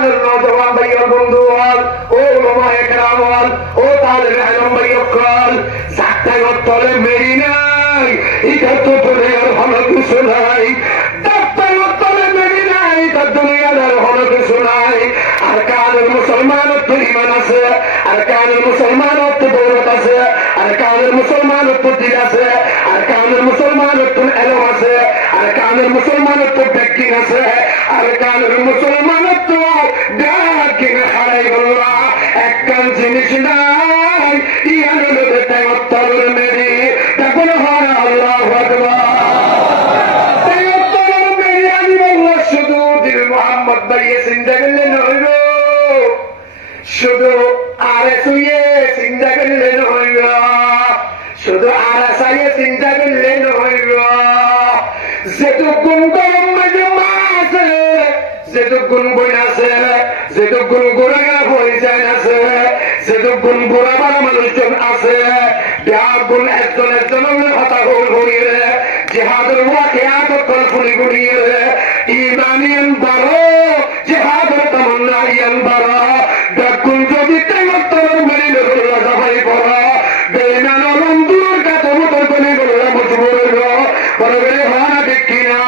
কানের নওজওয়ান ভাইয়ের বন্ধু হল, ও ওলামায়ে কেরাম হল, ও তালেবে ইলম ভাইয়কল, সাতটায় তলে মেরি নাই, এটা তো দুনিয়ার ভালো কিছু নাই। সাতটায় তলে মেরি নাই, এটা দুনিয়ার ভালো কিছু নাই। আর কানের মুসলমানের তো ঈমান আছে, আর কানের মুসলমানের তো দৌলত আছে, আর কানের মুসলমানের তো দিন আছে, আর কানের মুসলমানের তো এলম আছে, আর কানের মুসলমানের তো ব্যাকিং আছে, আর কানের মুসলমানের তো ব্যাকিং হারাই বললা একটা জিনিস নাই। ইয়ানের তেমত্তরের মেরি তখন হয় আল্লাহু আকবার। তেমত্তরের মেরি আমি বললাম শুধু দিল মোহাম্মদ ভাইয়ে চিন্তা করলে নইল, শুধু আরে শুয়ে চিন্তা করলে নইল, শুধু আর আসাইয়ে চিন্তা করলে নইল। যেটুকুন গরম মাঝে মা আছে, যেটুকুন বই আছে, যেটুকুন গোড়াগাড়া পরিচয় আছে, যেটুকুন গোড়া বাড়া মানুষজন আছে, ব্যাগুন একজন একজনের কথা ঘুরিয়ে জেহাদের ওয়াকিয়াত ফুলি ঘুরিয়ে ইমানিয়ান বারো জেহাদের তামান্না ইয়ান বারো ব্যাগুন যদি তেমত্তর মেরিলে বললা সবাই পড়া বেইমান অলন্দুর কাছে মতো করে বললা মজবুর হইল বড় বেড়ে ভাড়া দেখি না।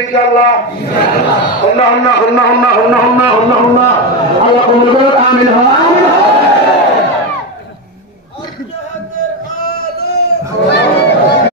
ইনশাআল্লাহ আল্লাহ আল্লাহ আল্লাহ আল্লাহ আল্লাহ আল্লাহ আল্লাহ আল্লাহ আমিন।